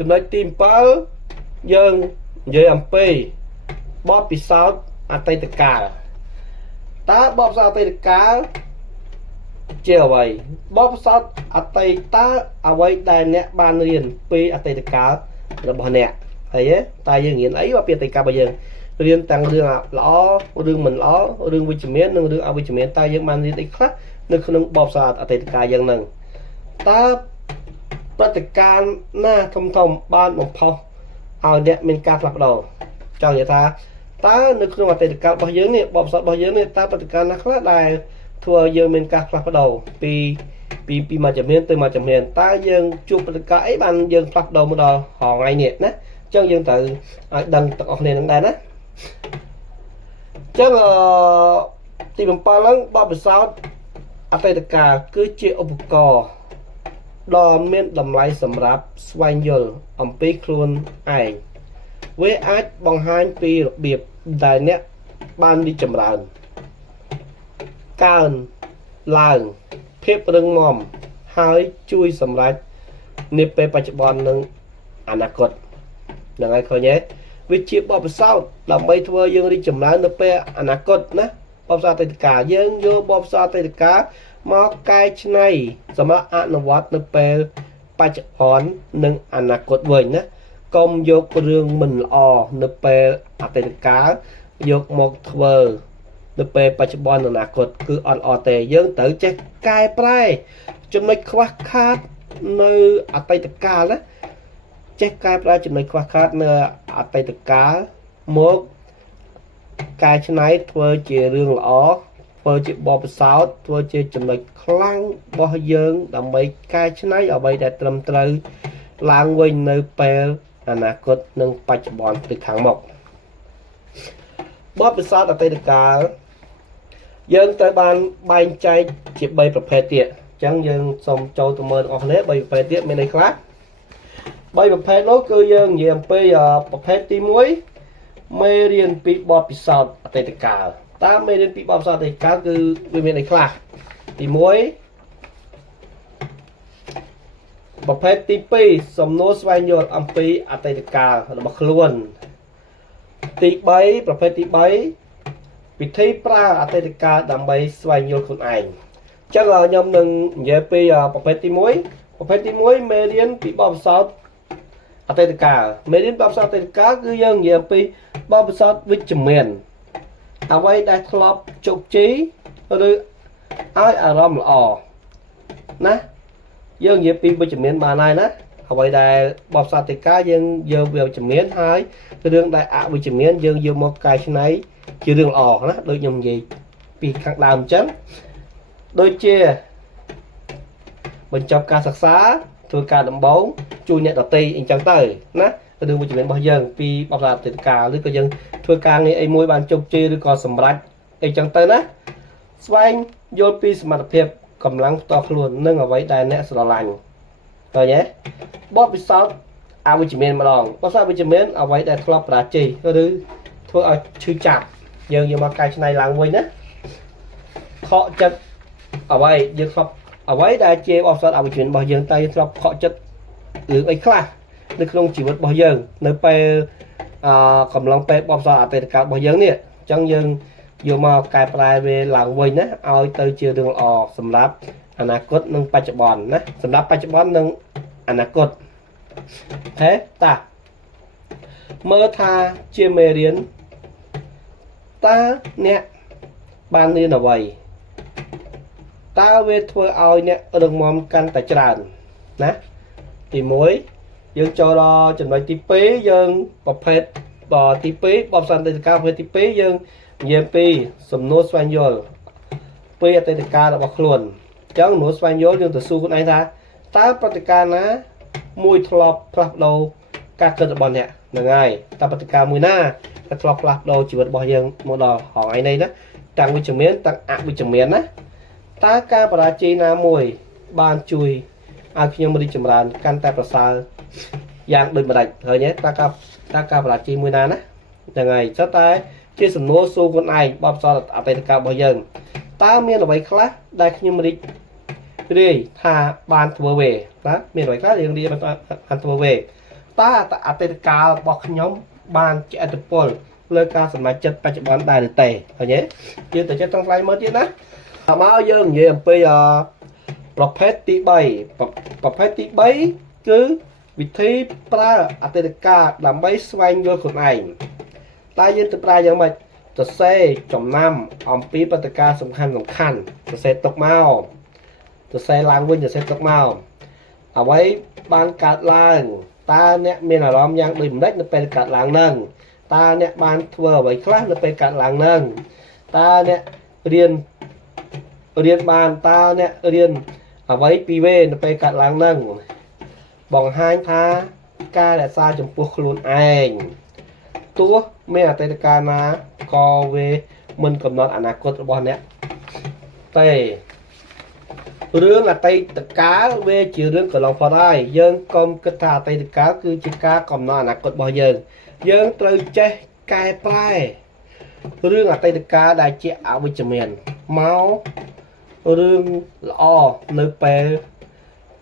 ចំណុចទី7យើងនិយាយអំពីបទពិសោធន៍អតីតកាលតើបទពិសោធន៍អតីតកាលជាអ្វីបទពិសោធន៍អតីតអ្វីដែលអ្នកបានរៀនពីអតីតកាលរបស់អ្នកហើយតើយើងរៀនអីពីអតីតកាលរបស់យើងរៀនទាំងរឿងល្អរឿងមិនល្អរឿងវិជ្ជមាននិងរឿងអវិជ្ជមានតើយើងបានរៀនអីខ្លះនៅក្នុងបទពិសោធន៍អតីតកាលយើងនឹងតើព្រឹត្តិការណ៍ណាធំបានបំផុសឲ្យអ្នកមានការផ្លាស់ប្ដូរចង់និយាយថាតើនៅក្នុងអតីតកាលរបស់យើងនេះបបផ្សោតរបស់យើងនេះតើព្រឹត្តិការណ៍ណាខ្លះដែលធ្វើឲ្យយើងមានការផ្លាស់ប្ដូរពីមួយជំនាញទៅមួយជំនាញតើយើងជួបព្រឹត្តិការណ៍អីបានយើងផ្លាស់ប្ដូរមកដល់ថ្ងៃនេះណាអញ្ចឹងយើងត្រូវឲ្យដឹងទាំងអស់គ្នានឹងដែរណាអញ្ចឹងទី7ឡើងបបផ្សោតអតីតកាលគឺជាឧបករណ៍ដ៏មានតម្លៃសម្រាប់ស្វែងយល់អំពីខ្លួនឯងវាអាចបង្ហាញពីរបៀបដែលអ្នកបានរីកចម្រើនកើនឡើងភាពរឹងមាំហើយជួយសម្រេចនាពេលបច្ចុប្បន្ននិងអនាគតហ្នឹងហើយឃើញទេវាជាបទពិសោធន៍ដើម្បីធ្វើយើងរីកចម្រើននៅពេលអនាគតណាបទពិសោធន៍អតីតកាលយើងយកបទពិសោធន៍អតីតកាលមកកែច្នៃសម្រាប់អនុវត្តនៅពេលបច្ចុប្បន្ននិងអនាគតវិញណាកុំយករឿងមិនល្អនៅពេលអតីតកាលយកមកធ្វើនៅពេលបច្ចុប្បន្នអនាគតគឺអត់ល្អទេយើងត្រូវចេះកែប្រែចំណុចខ្វះខាតនៅអតីតកាលណាចេះកែប្រែចំណុចខ្វះខាតនៅអតីតកាលមកកែច្នៃធ្វើជារឿងល្អធ្វើជាបបពិសោធន៍ធ្វើជាចំណុចខ្លាំងរបស់យើងដើម្បីកែច្នៃអ្វីដែលត្រឹមត្រូវឡើងវិញនៅពេលអនាគតនិងបច្ចុប្បន្នទៅខាងមុខបបពិសោធន៍អតីតកាលយើងត្រូវបានបែងចែកជា3ប្រភេទទៀតអញ្ចឹងយើងសូមចូលទៅមើលទាំងអស់គ្នា3ប្រភេទទៀតមានអីខ្លះ3ប្រភេទនោះគឺយើងនិយាយអំពីប្រភេទទី1មេរៀនពីបទពិសោធន៍អតីតកាលតើមេរៀនពីបទពិសោធន៍អតីតកាលគឺវាមានអីខ្លះទី1ប្រភេទទី2សំណួរស្វែងយល់អំពីអតីតកាលរបស់ខ្លួនទី3ប្រភេទទី3វិធីប្រើអតីតកាលដើម្បីស្វែងយល់ខ្លួនឯងអញ្ចឹងខ្ញុំនឹងនិយាយពីប្រភេទទី1ប្រភេទទី1មេរៀនពីបទពិសោធន៍អតីតកាលមេរៀនបទពិសោធន៍អតីតកាលគឺយើងនិយាយពីបទពិសោធន៍វិជ្ជមានអ្វីដែលធ្លាប់ជោគជ័យឬឲ្យអារម្មណ៍ល្អណាយើងនិយាយពីវិជ្ជមានបានហើយណាអ្វីដែលបបផ្សោតអតីតកាលយើងយកវាវិជ្ជមានហើយរឿងដែលអវិជ្ជមានយើងយកមកកែច្នៃជារឿងល្អណាដូចខ្ញុំនិយាយពីខាងដើមអញ្ចឹងដូចជាបញ្ចប់ការសិក្សាធ្វើការដំបូងជួយអ្នកដទៃអញ្ចឹងទៅណារឿងវិជ្ជមានរបស់យើងពីបបផ្សោតអតីតកាលឬក៏យើងធ្វើការងារអីមួយបានជោគជ័យឬក៏សម្រេចអីចឹងទៅណាស្វែងយល់ពីសមត្ថភាពកម្លាំងផ្ទាល់ខ្លួននិងអ្វីដែលអ្នកស្រឡាញ់ឃើញទេបទពិសោធន៍អវិជ្ជមានម្ដងបទពិសោធន៍អវិជ្ជមានអ្វីដែលធ្លាប់បរាជ័យឬធ្វើឲ្យឈឺចាប់យើងយកមកកែច្នៃឡើងវិញណាខកចិត្តអ្វីយើងធ្លាប់អ្វីដែលជាបទពិសោធន៍អវិជ្ជមានរបស់យើងតែយើងធ្លាប់ខកចិត្តរឿងអីខ្លះនៅក្នុងជីវិតរបស់យើងនៅពេលកំឡុងពេលបបផ្សោតអតីតកាលរបស់យើងនេះអញ្ចឹងយើងយកមកកែប្រែវាឡើងវិញណាឲ្យទៅជារឿងល្អសម្រាប់អនាគតនិងបច្ចុប្បន្នណាសម្រាប់បច្ចុប្បន្ននិងអនាគតហេតាមើលថាជាមេរៀនតើអ្នកបានរៀនអ្វីតើវាធ្វើឲ្យអ្នករឹងមាំកាន់តែច្រើនណាទី1យើងចូលដល់ចំណុចទី2យើងប្រភេទទី2បបផ្សោតអតីតកាលប្រភេទទី2យើងនិយាយពីសំណួរស្វែងយល់ពីអតីតកាលរបស់ខ្លួនអញ្ចឹងសំណួរស្វែងយល់យើងទៅសួរខ្លួនឯងថាតើព្រឹត្តិការណ៍ណាមួយធ្លាប់ផ្លាស់ប្ដូរការគិតរបស់អ្នកហ្នឹងហើយតើព្រឹត្តិការណ៍មួយណាដែលធ្លាប់ផ្លាស់ប្ដូរជីវិតរបស់យើងមកដល់ថ្ងៃនេះណាទាំងវិជ្ជមានទាំងអវិជ្ជមានណាតើការបរាជ័យណាមួយបានជួយឲ្យខ្ញុំរីកចម្រើនកាន់តែប្រសើរយ៉ាងដូចម្ដេចឃើញទេតើការបរាជ័យមួយណាណាហ្នឹងហើយចុះតែជាសំណួរសួរខ្លួនឯងបបផ្សោតអតីតកាលរបស់យើងតើមានអ្វីខ្លះដែលខ្ញុំរីករាយថាបានធ្វើវាណាមានអ្វីខ្លះយើងរៀនបានធ្វើវា taអតីតកាលរបស់ខ្ញុំបានជាឥទ្ធិពលលើការសម្រេចចិត្តបច្ចុប្បន្នដែរឬទេឃើញទេយើងទៅចិត្តត្រង់ស្លាយមើលទៀតណាមកយើងនិយាយអំពីប្រភេទទី3ប្រភេទទី3គឺវិធីប្រើអតីតកាលដើម្បីស្វែងយល់ខ្លួនឯងតើយើងទៅប្រើយ៉ាងម៉េចសរសេរចំណាំអំពីព្រឹត្តិការណ៍សំខាន់សរសេរទុកមកសរសេរឡើងវិញសរសេរទុកមកអ្វីបានកើតឡើងតើអ្នកមានអារម្មណ៍យ៉ាងដូចម្ដេចនៅពេលកើតឡើងហ្នឹងតើអ្នកបានធ្វើអ្វីខ្លះនៅពេលកើតឡើងហ្នឹងតើអ្នករៀនបានតើអ្នករៀនអ្វីពីវេនៅពេលកើតឡើងហ្នឹងបង្ហាញថាការរក្សាចំពោះខ្លួនឯងទោះមានអតីតកាលណាក៏វាមិនកំណត់អនាគតរបស់អ្នកទេរឿងអតីតកាលវាជារឿងកន្លងផុតហើយយើងកុំគិតថាអតីតកាលគឺជាការកំណត់អនាគតរបស់យើងត្រូវចេះកែប្រែរឿងអតីតកាលដែលជាអវិជ្ជមានមករឿងល្អនៅពេល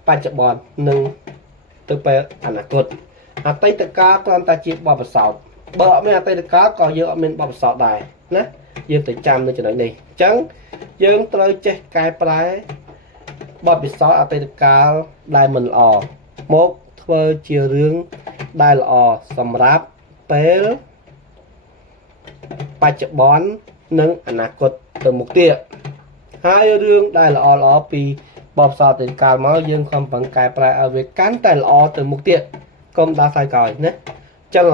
បច្ចុប្បន្ននិងទៅពេលអនាគតអតីតកាលគ្រាន់តែជាបទពិសោធន៍បើអត់មានអតីតកាលក៏យើងអត់មានបទពិសោធន៍ដែរណាយើងទៅចាំនៅចំណុចនេះអញ្ចឹងយើងត្រូវចេះកែប្រែបទពិសោធន៍អតីតកាលដែលមិនល្អមកធ្វើជារឿងដែលល្អសម្រាប់ពេលបច្ចុប្បន្ននិងអនាគតទៅមុខទៀតហើយរឿងដែលល្អពីបទពិសោធន៍អតីតកាលមកយើងខំប្រឹងកែប្រែឲ្យវាកាន់តែល្អទៅមុខទៀតកុំដល់ខ្សែក្រោយណាអញ្ចឹង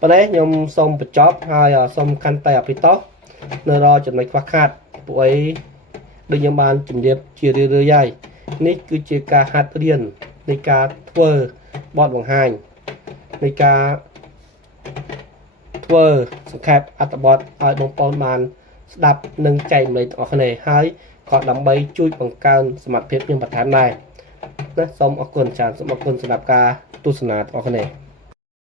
ប៉ុន្តែខ្ញុំសូមបញ្ចប់ហើយសូមកាន់តែអភិតោសនៅរកចំណុចខ្វះខាតពួកអីដូចខ្ញុំបានជម្រាបជារឿយៗហើយនេះគឺជាការហាត់រៀននៃការធ្វើបទបង្ហាញនៃការធ្វើសង្ខេបអត្ថបទឲ្យបងប្អូនបានស្ដាប់និងចែករំលែកទាំងអស់គ្នាហើយក៏ដើម្បីជួយបង្កើនសមត្ថភាពខ្ញុំបន្ថែមដែរណាសូមអរគុណច្រើនសូមអរគុណសម្រាប់ការទស្សនាទាំងអស់គ្នា